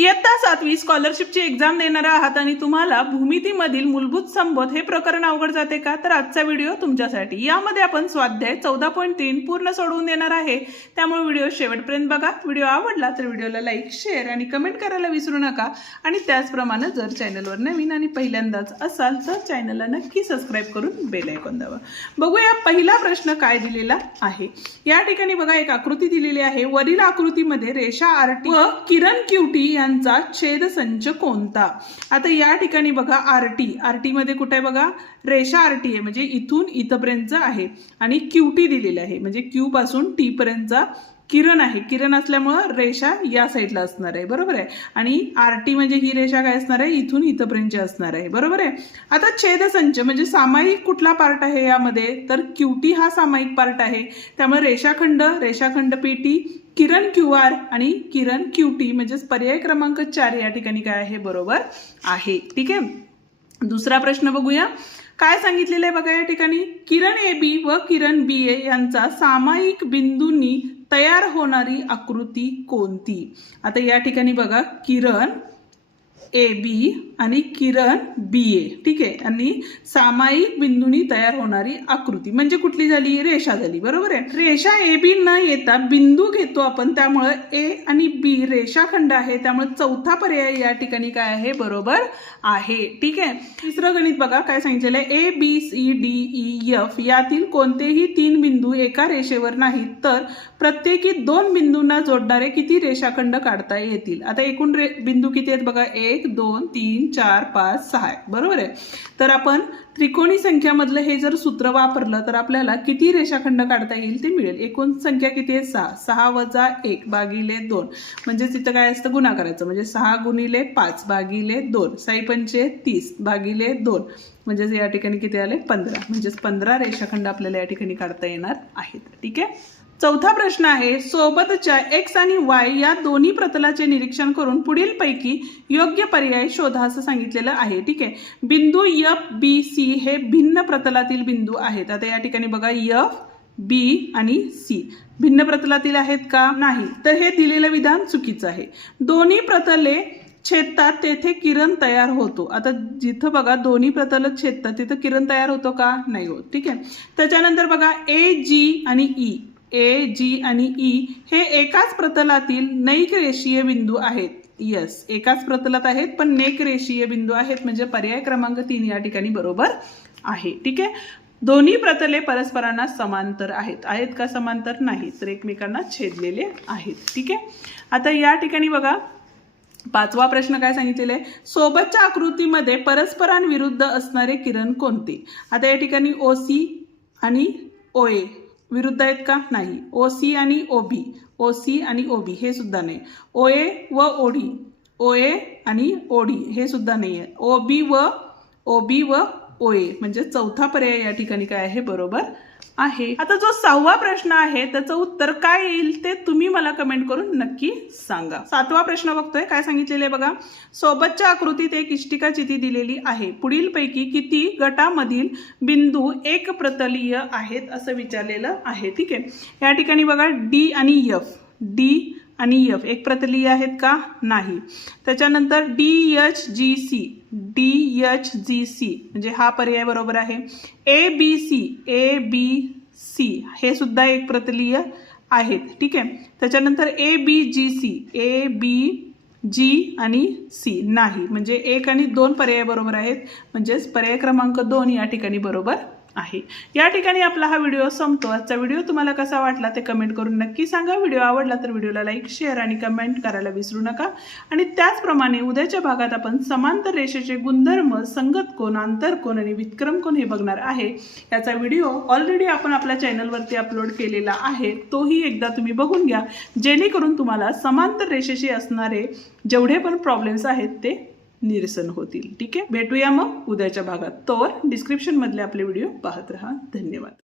इयत्ता 7वी स्कॉलरशिपची एक्झाम देणार आहात आणि तुम्हाला भूमितीमधील मूलभूत संबोध हे प्रकरण अवघड जाते का, तर आजचा व्हिडिओ तुमच्यासाठी। यामध्ये आपण स्वाध्याय 14.3 पूर्ण सोडवून देणार आहे, त्यामुळे व्हिडिओ शेवटपर्यंत बघा। व्हिडिओ आवडला तर व्हिडिओला लाईक, शेअर आणि कमेंट करायला विसरू नका आणि त्याचप्रमाणे जर चॅनलवर नवीन आणि पहिल्यांदाच असाल तर चॅनलला नक्की सबस्क्राइब करून बेल आयकॉन दाबा। बघूया पहिला प्रश्न काय दिलेला आहे। या ठिकाणी बघा एक आकृती दिलेली आहे। वरील आकृतीमध्ये रेषा आरटी व किरण क्यूटी यांचा छेदसंच कोणता। आता या ठिकाणी बघा आरटी मध्ये कुठे आहे बघा, रेषा आरटी आहे म्हणजे इथून इथपर्यंत आहे आणि क्यूटी दिलेली आहे म्हणजे क्यू पासून टी पर्यंतचा किरण आहे। किरण असल्यामुळे रेषा या साईडला असणार आहे, बरोबर आहे। आणि आरटी म्हणजे ही रेषा काय असणार आहे, इथून इथपर्यंत असणार आहे, बरोबर आहे। आता छेदसंच म्हणजे सामायिक कुठला पार्ट आहे यामध्ये, तर क्यूटी हा सामायिक पार्ट आहे, त्यामुळे रेषाखंड पीटी, किरण क्यूआर आणि किरण क्यूटी म्हणजे पर्याय क्रमांक 4 या ठिकाणी काय आहे, बरोबर आहे। ठीक आहे। दुसरा प्रश्न बघूया काय सांगितलेलं आहे बघा। या ठिकाणी किरण ए बी व किरण बी ए यांचा सामायिक बिंदूंनी तयार होणारी आकृती कोणती। आता या ठिकाणी बघा किरण ए बी आणि किरण बी ए, ठीक आहे, आणि सामायिक बिंदूंनी तयार होणारी आकृती म्हणजे कुठली झाली, रेषा झाली, बरोबर आहे। रेषा ए बी न येता बिंदू घेतो आपण, त्यामुळे ए आणि बी रेषाखंड आहे, त्यामुळे चौथा पर्याय या ठिकाणी काय आहे, बरोबर आहे। ठीक आहे। तिसरं गणित बघा काय सांगितलेलं आहे। A B C D E F यातील कोणतेही 3 बिंदू एका रेषेवर नाहीत तर प्रत्येकी 2 बिंदूंना जोडणारे किती रेषाखंड काढता येतील। आता एकूण बिंदू किती आहेत बघा, 1 2 3 4 5 6, बरोबर आहे। तर आपण त्रिकोणी संख्यामधलं हे जर सूत्र वापरलं तर आपल्याला किती रेषाखंड काढता येईल ते मिळेल। एकूण संख्या किती आहे, 6, 6 वजा 1 भागिले 2 म्हणजे तिथं काय असतं, गुणा करायचं म्हणजे 6 गुणिले 5 भागिले 2, 6 पंचे 30 भागिले 2 म्हणजे या ठिकाणी किती आले, 15 म्हणजे 15 रेषाखंड आपल्याला या ठिकाणी काढता येणार आहेत। ठीक आहे। चौथा प्रश्न आहे, सोबतच्या एक्स आणि वाय या दोन्ही प्रतलाचे निरीक्षण करून पुढील पैकी योग्य पर्याय शोधा असं सांगितलेलं आहे। ठीक आहे। बिंदू एफ बी सी हे भिन्न प्रतलातील बिंदू आहेत। आता या ठिकाणी बघा एफ बी आणि सी भिन्न प्रतलातील आहेत का, नाही, तर हे दिलेलं विधान चुकीचं आहे। दोन्ही प्रतले छेदतात तेथे किरण तयार होतो। आता जिथं बघा दोन्ही प्रतल छेदतात तिथं किरण तयार होतो का, नाही होत। ठीक आहे। त्याच्यानंतर बघा ए जी आणि ई, ए जी आणि ई हे एकाच प्रतलातील नैक रेषीय बिंदू आहेत। यस, एकाच प्रतलात आहेत पण नेक रेषीय बिंदू आहेत म्हणजे पर्याय क्रमांक 3 या ठिकाणी बरोबर आहे। ठीक आहे। दोन्ही प्रतले परस्परांना समांतर आहेत का, समांतर नाही, तर एकमेकांना छेदलेले आहेत। ठीक आहे। आता या ठिकाणी बघा पाचवा प्रश्न काय सांगितलेला आहे, सोबतच्या आकृतीमध्ये परस्परांविरुद्ध असणारे किरण कोणते। आता या ठिकाणी ओसी आणि ओए विरुद्ध आहेत का, नाही। ओसी आणि ओबी, ओसी आणि ओबी हे सुद्धा नाही। ओए व ओडी, ओए आणि ओडी हे सुद्धा नाही आहे। ओबी व ओए म्हणजे चौथा पर्याय या ठिकाणी काय आहे, बरोबर आहे। आता जो 6वा प्रश्न आहे त्याचं उत्तर काय येईल ते तुम्ही मला कमेंट करून नक्की सांगा। 7वा प्रश्न बघतोय काय सांगितलेले बघा, सोबतच्या आकृतीत एक इष्टिका चिती दिलेली आहे, पुढील पैकी किती गटामधील बिंदू एक प्रतलीय आहेत असं विचारलेलं आहे। ठीक आहे। या ठिकाणी बघा डी आणि एफ एक प्रतलीय आहेत का, नाही। त्याच्यानंतर डी एच जी सी म्हणजे हा पर्याय बरोबर आहे। ए बी सी हे सुद्धा एक प्रतलीय आहेत। ठीक आहे। त्याच्यानंतर ए बी जी आणि सी नाही म्हणजे 1 आणि 2 पर्याय बरोबर आहेत म्हणजेच पर्याय क्रमांक 2 या ठिकाणी बरोबर आहे। या ठिकाणी आपला हा व्हिडिओ संपतो। आजचा व्हिडिओ तुम्हाला कसा वाटला ते कमेंट करून नक्की सांगा। व्हिडिओ आवडला तर व्हिडिओला लाईक, शेअर आणि कमेंट करायला विसरू नका आणि त्याचप्रमाणे उद्याच्या भागात आपण समांतर रेषेचे गुणधर्म, संगत कोन, आंतरकोन आणि वितक्रम कोन हे बघणार आहे। याचा व्हिडिओ ऑलरेडी आपण आपल्या चॅनलवरती अपलोड केलेला आहे, तोही एकदा तुम्ही बघून घ्या जेणेकरून तुम्हाला समांतर रेषेशी असणारे जेवढे पण प्रॉब्लेम्स आहेत ते निरसन होतील। ठीक आहे। भेटूया मग उद्याच्या भागात। तोवर डिस्क्रिप्शन मधले आपले व्हिडिओ पाहत रहा। धन्यवाद।